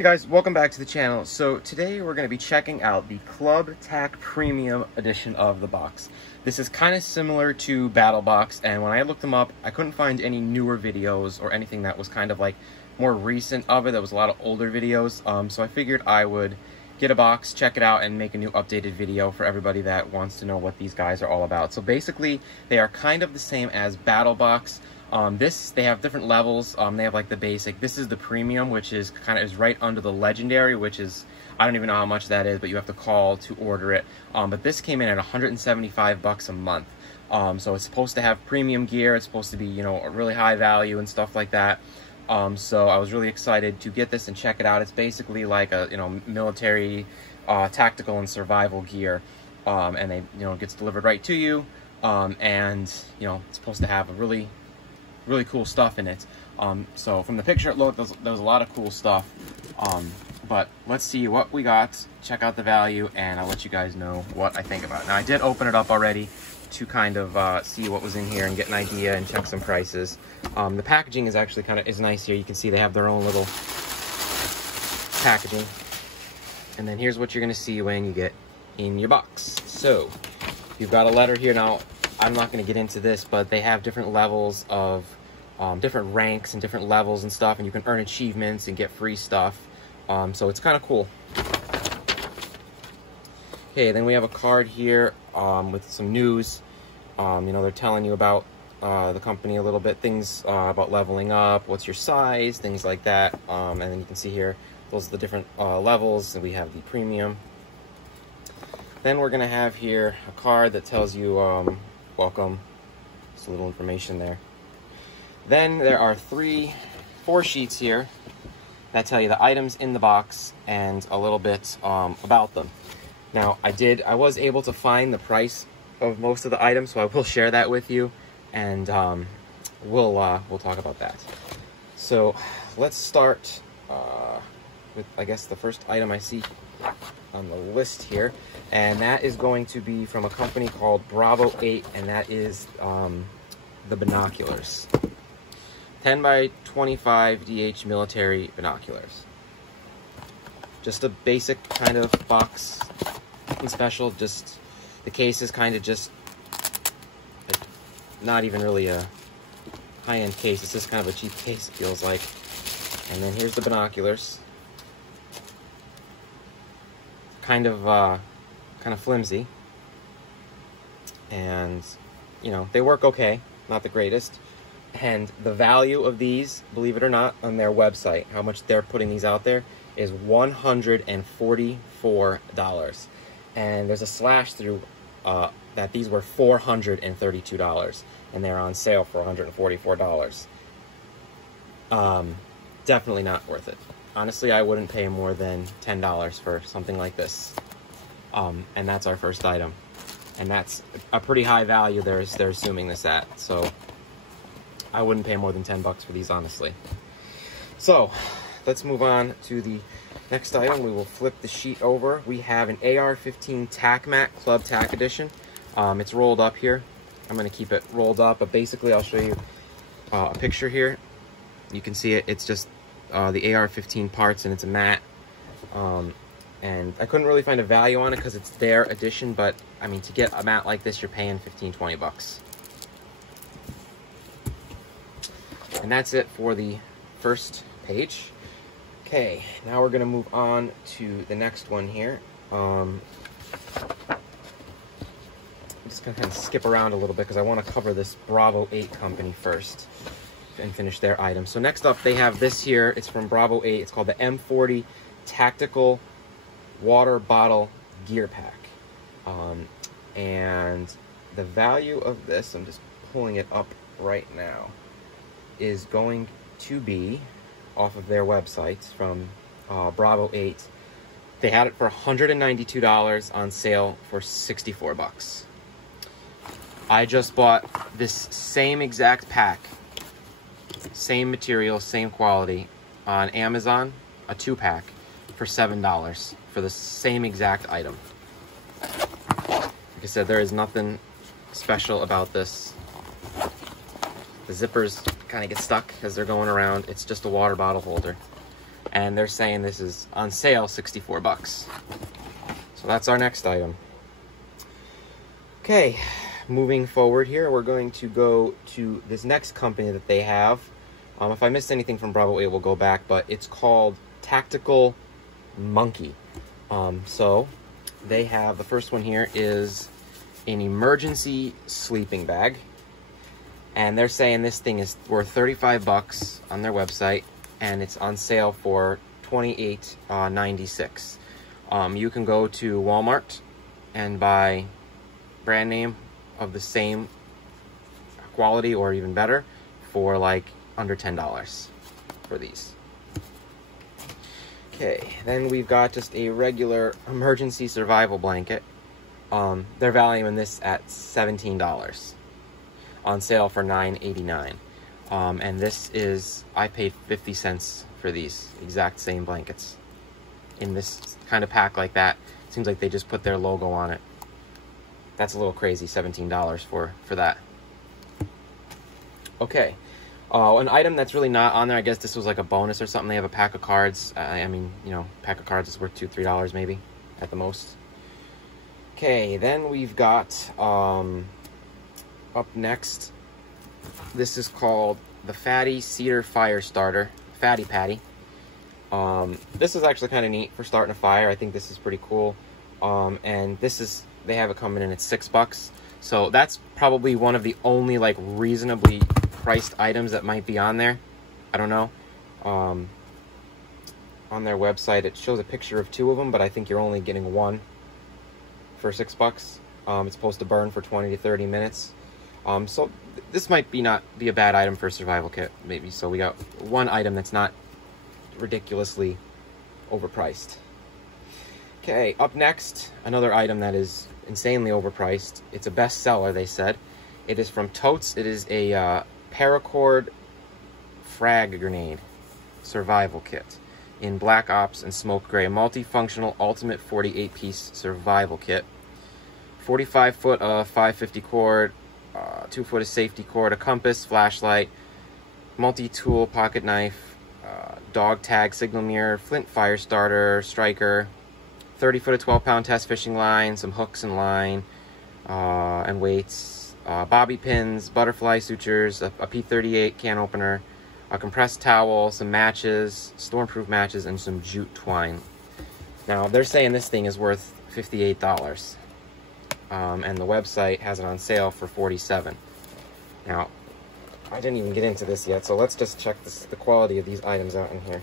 Hey guys, welcome back to the channel. So today we're going to be checking out the ClubTAC Premium edition of the box. This is kind of similar to BattleBox, and when I looked them up, I couldn't find any newer videos or anything that was kind of like more recent of it. There was a lot of older videos, so I figured I would get a box, check it out, and make a new updated video for everybody that wants to know what these guys are all about. So basically, they are kind of the same as BattleBox. They have different levels. They have like the basic. This is the premium, which is right under the legendary, which is, I don't even know how much that is, but you have to call to order it. But this came in at 175 bucks a month. So it's supposed to have premium gear. It's supposed to be, you know, a really high value and stuff like that. So I was really excited to get this and check it out. It's basically like a, you know, military, tactical and survival gear. And they, you know, it gets delivered right to you. And, you know, it's supposed to have a really cool stuff in it. So from the picture it looked, there was a lot of cool stuff. But let's see what we got, check out the value, and I'll let you guys know what I think about it. Now, I did open it up already to kind of see what was in here and get an idea and check some prices. The packaging is actually is nice here. You can see they have their own little packaging. And then here's what you're gonna see when you get in your box. So you've got a letter here. Now, I'm not going to get into this, but they have different levels of different ranks and different levels and stuff, and you can earn achievements and get free stuff. So it's kind of cool. Okay, then we have a card here with some news. You know, they're telling you about the company a little bit, things about leveling up, what's your size, things like that. And then you can see here, those are the different levels, and we have the premium. Then we're going to have here a card that tells you welcome. Just a little information there. Then there are four sheets here that tell you the items in the box and a little bit about them. Now, I was able to find the price of most of the items, so I will share that with you, and we'll talk about that. So let's start with, I guess, the first item I see on the list here, and that is going to be from a company called Bravo 8, and that is the binoculars. 10 by 25 DH military binoculars. Just a basic kind of box, nothing special. Just the case is kind of just not even really a high-end case. It's just kind of a cheap case, it feels like. And then here's the binoculars. Kind of flimsy, and you know, they work okay, not the greatest. And the value of these, believe it or not, on their website, how much they're putting these out there, is $144. And there's a slash through that these were $432, and they're on sale for $144. Definitely not worth it. Honestly, I wouldn't pay more than $10 for something like this. And that's our first item. And that's a pretty high value they're assuming this at. So I wouldn't pay more than 10 bucks for these, honestly. So let's move on to the next item. We will flip the sheet over. We have an AR-15 TAC Mat ClubTAC edition. It's rolled up here. I'm going to keep it rolled up, but basically I'll show you a picture here. You can see it. It's just the AR-15 parts, and it's a mat. And I couldn't really find a value on it because it's their edition, but I mean, to get a mat like this, you're paying 15-20 bucks. And that's it for the first page. Okay, now we're gonna move on to the next one here. I'm just gonna kind of skip around a little bit because I want to cover this Bravo 8 company first and finish their item. So next up, they have this here. It's from Bravo 8. It's called the M40 Tactical Water Bottle Gear Pack. And the value of this, I'm just pulling it up right now, is going to be, off of their website from Bravo 8, they had it for $192 on sale for 64 bucks. I just bought this same exact pack, same material, same quality, on Amazon, a 2-pack, for $7 for the same exact item. Like I said, there is nothing special about this. The zippers kind of get stuck as they're going around. It's just a water bottle holder. and they're saying this is on sale 64 bucks. So that's our next item. Okay, moving forward here, we're going to go to this next company that they have. If I missed anything from Bravo 8, we'll go back, but it's called Tactical Monkey. So they have, the first one here is an emergency sleeping bag, and they're saying this thing is worth 35 bucks on their website, and it's on sale for $28.96. You can go to Walmart and buy brand name of the same quality or even better for like under $10 for these. Okay, then we've got just a regular emergency survival blanket. They're valuing this at $17, on sale for $9.89. And this is, I paid 50 cents for these exact same blankets in this kind of pack like that. Seems like they just put their logo on it. That's a little crazy, $17 for that. Okay. An item that's really not on there, I guess this was like a bonus or something. They have a pack of cards. I mean, you know, pack of cards is worth $2, $3 maybe at the most. Okay, then we've got up next, this is called the Fatty Cedar Fire Starter, Fatty Patty. This is actually kind of neat for starting a fire. I think this is pretty cool. And this is, they have it coming in at $6. So that's probably one of the only like reasonably priced items that might be on there. I don't know. On their website it shows a picture of 2 of them, but I think you're only getting one for $6. It's supposed to burn for 20 to 30 minutes. So this might not be a bad item for a survival kit, maybe. So we got one item that's not ridiculously overpriced. Okay, up next, another item that is insanely overpriced. It's a bestseller, they said. It is from Totes. It is a paracord frag grenade survival kit in Black Ops and Smoke Gray. A multifunctional ultimate 48-piece survival kit. 45 foot of 550 cord, 2 foot of safety cord, a compass, flashlight, multi-tool pocket knife, dog tag, signal mirror, flint fire starter, striker, 30 foot of 12-pound test fishing line, some hooks and line, and weights, bobby pins, butterfly sutures, a P38 can opener, a compressed towel, some matches, stormproof matches, and some jute twine. Now, they're saying this thing is worth $58, and the website has it on sale for $47. Now, I didn't even get into this yet, so let's just check the quality of these items out in here,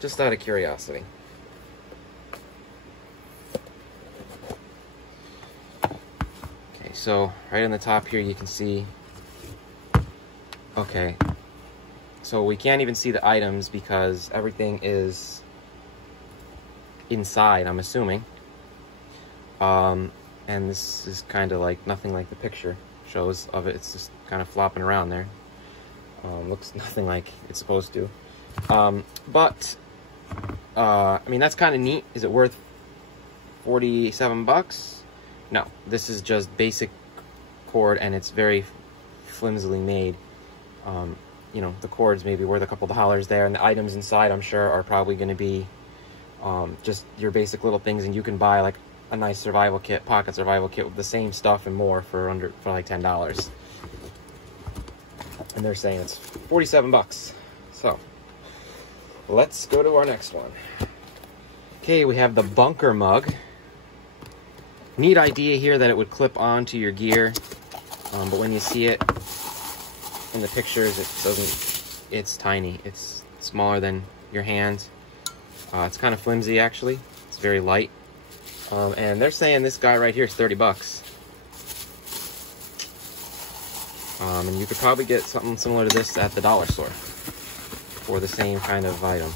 just out of curiosity. Okay, so right on the top here you can see, okay, so we can't even see the items because everything is inside, I'm assuming. And this is kind of like nothing like the picture shows of it. It's just kind of flopping around there. Looks nothing like it's supposed to. But I mean, that's kind of neat. Is it worth $47? No, this is just basic cord, and it's very flimsily made. You know, the cord's maybe worth a couple dollars there, and the items inside, I'm sure, are probably going to be just your basic little things, and you can buy like a nice survival kit, pocket survival kit with the same stuff and more for like $10. And they're saying it's $47. So let's go to our next one. Okay, we have the bunker mug. Neat idea here that it would clip onto your gear, but when you see it in the pictures, it doesn't. It's tiny. It's smaller than your hand. It's kind of flimsy, actually. It's very light. And they're saying this guy right here is $30. And you could probably get something similar to this at the dollar store for the same kind of item.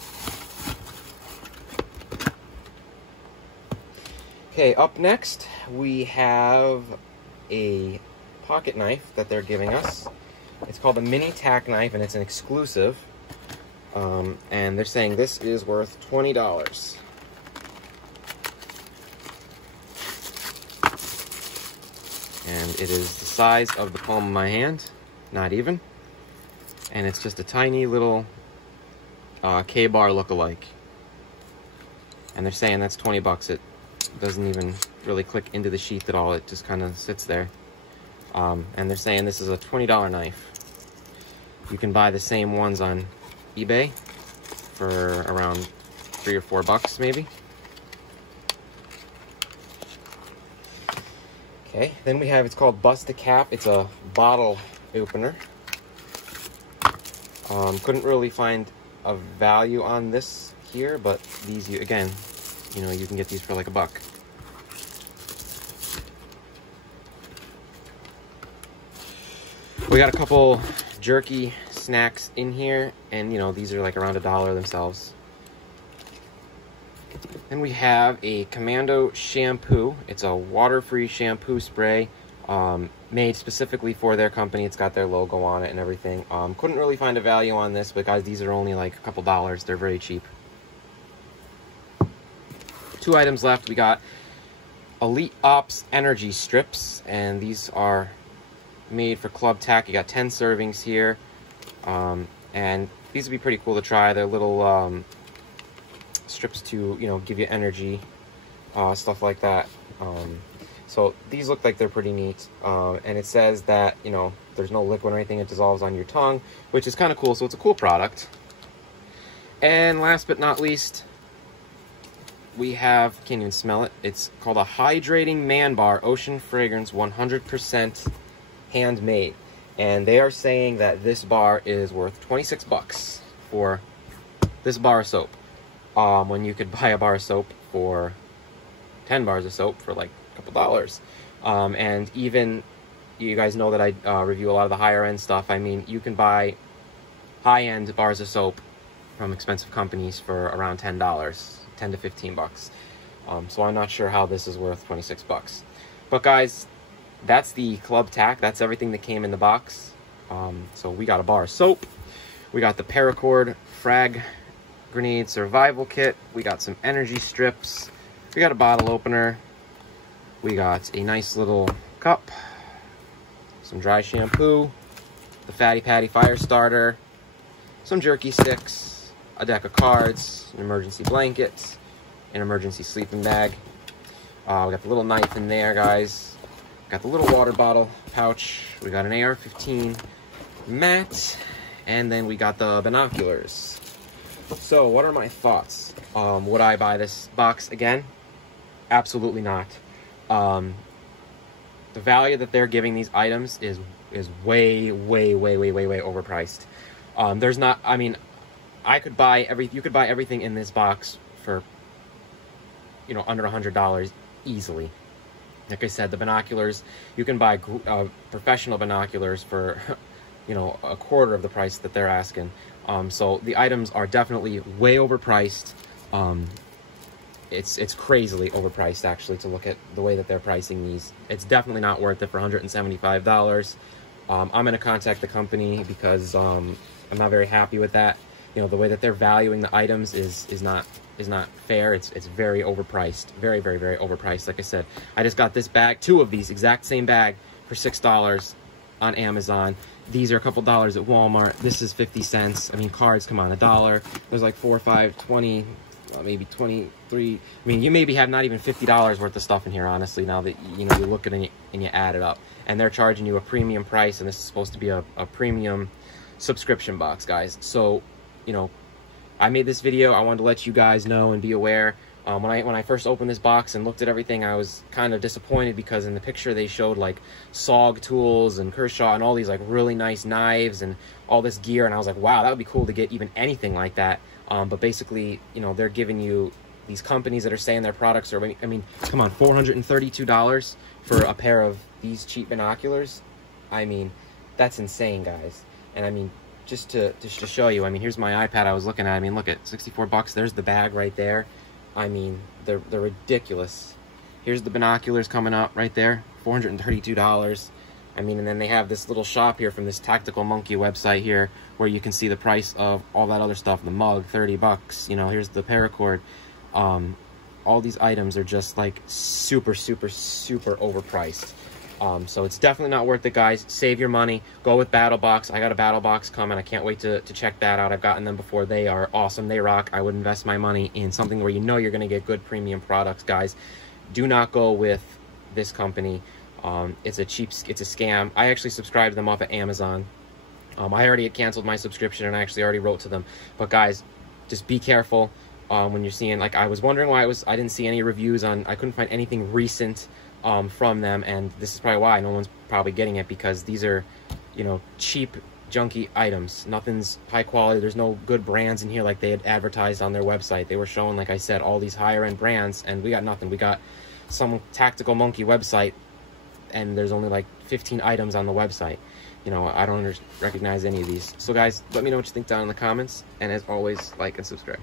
Okay, up next we have a pocket knife that they're giving us. It's called a mini tack knife, and it's an exclusive. And they're saying this is worth $20. And it is the size of the palm of my hand, not even. And it's just a tiny little K-bar look-alike. And they're saying that's 20 bucks. It doesn't even really click into the sheath at all. It just kind of sits there. And they're saying this is a $20 knife. You can buy the same ones on eBay for around 3 or 4 bucks maybe. Okay, then we have, it's called Bust a Cap. It's a bottle opener. Couldn't really find a value on this here, but these, again, you know, you can get these for like $1. We got a couple jerky snacks in here, and you know, these are like around $1 themselves. Then we have a Commando shampoo. It's a water-free shampoo spray, made specifically for their company. It's got their logo on it and everything. Couldn't really find a value on this, but guys, these are only like a couple dollars. They're very cheap. 2 items left. We got Elite Ops energy strips, and these are made for ClubTAC. You got 10 servings here, and these would be pretty cool to try. They're little strips to, you know, give you energy, stuff like that. So these look like they're pretty neat, and it says that, you know, there's no liquid or anything. It dissolves on your tongue, which is kind of cool. So it's a cool product. And last but not least, we have, can't even smell it, it's called a Hydrating Man Bar Ocean Fragrance 100% handmade. And they are saying that this bar is worth 26 bucks for this bar of soap. When you could buy a bar of soap for 10 bars of soap for like a couple dollars. And even, you guys know that I review a lot of the higher end stuff. I mean, you can buy high-end bars of soap from expensive companies for around $10, 10 to 15 bucks. So I'm not sure how this is worth 26 bucks. But guys, that's the ClubTAC. That's everything that came in the box. So we got a bar of soap. We got the paracord frag grenade survival kit. We got some energy strips. We got a bottle opener. We got a nice little cup. Some dry shampoo. The Fatty Patty fire starter. Some jerky sticks. A deck of cards. An emergency blanket. An emergency sleeping bag. We got the little knife in there, guys. Got the little water bottle pouch. We got an AR-15 mat. And then we got the binoculars. So, what are my thoughts? Would I buy this box again? Absolutely not. The value that they're giving these items is way overpriced. There's not, I mean, you could buy everything in this box for, you know, under $100 easily. Like I said, the binoculars, you can buy professional binoculars for, you know, a quarter of the price that they're asking. So the items are definitely way overpriced. It's crazily overpriced, actually, to look at the way that they're pricing these. It's definitely not worth it for $175. I'm going to contact the company because I'm not very happy with that. You know, the way that they're valuing the items is not fair. It's very overpriced. Very overpriced. Like I said, I just got this bag, 2 of these exact same bag for $6 on Amazon. These are a couple dollars at Walmart. This is 50 cents. I mean, cards, come on, $1. There's like 4, 5, 20, maybe 23. I mean, you maybe have not even $50 worth of stuff in here, honestly, now that, you know, you look at it and you add it up. And they're charging you a premium price, and this is supposed to be a premium subscription box, guys. So, you know, I made this video. I wanted to let you guys know and be aware. When I first opened this box and looked at everything, I was kind of disappointed because in the picture they showed like SOG tools and Kershaw and all these like really nice knives and all this gear, and I was like, wow, that would be cool to get even anything like that. But basically, you know, they're giving you these companies that are saying their products are, I mean, come on, $432 for a pair of these cheap binoculars. I mean, that's insane, guys. And I mean, just to show you, I mean, here's my iPad I was looking at. I mean, look at 64 bucks. There's the bag right there. I mean, they're ridiculous. Here's the binoculars coming up right there, $432. I mean, and then they have this little shop here from this Tactical Monkey website here where you can see the price of all that other stuff. The mug, 30 bucks. You know, here's the paracord. All these items are just like super overpriced. So it's definitely not worth it, guys. Save your money. Go with BattleBox. I got a BattleBox coming. I can't wait to check that out. I've gotten them before. They are awesome. They rock. I would invest my money in something where you know you're going to get good premium products, guys. Do not go with this company. It's a scam. I actually subscribed to them off of Amazon. I already had canceled my subscription, and I actually already wrote to them. But guys, just be careful when you're seeing, like, I was wondering why I didn't see any reviews on, I couldn't find anything recent from them, and this is probably why no one's probably getting it, because these are, you know, cheap, junky items. Nothing's high quality. There's no good brands in here like they had advertised on their website. They were showing, like I said, all these higher end brands, and we got nothing. We got some Tactical Monkey website, and there's only like 15 items on the website. You know, I don't recognize any of these. So guys, let me know what you think down in the comments, and as always, like and subscribe.